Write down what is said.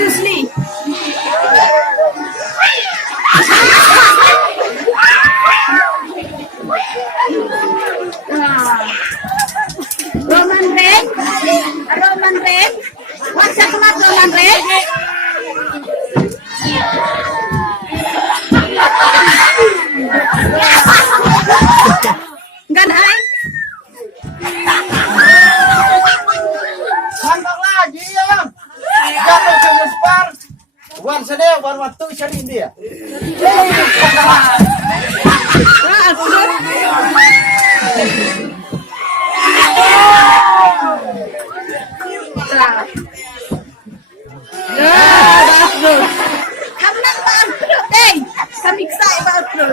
terus nih. Roman Reigns, what's up Roman Reigns? Enggak ada ay. Mantap lagi ya. Jatuh ke spar. Wan sedih, wan waktu cari dia. Kami nak bantu, kami excited bantu.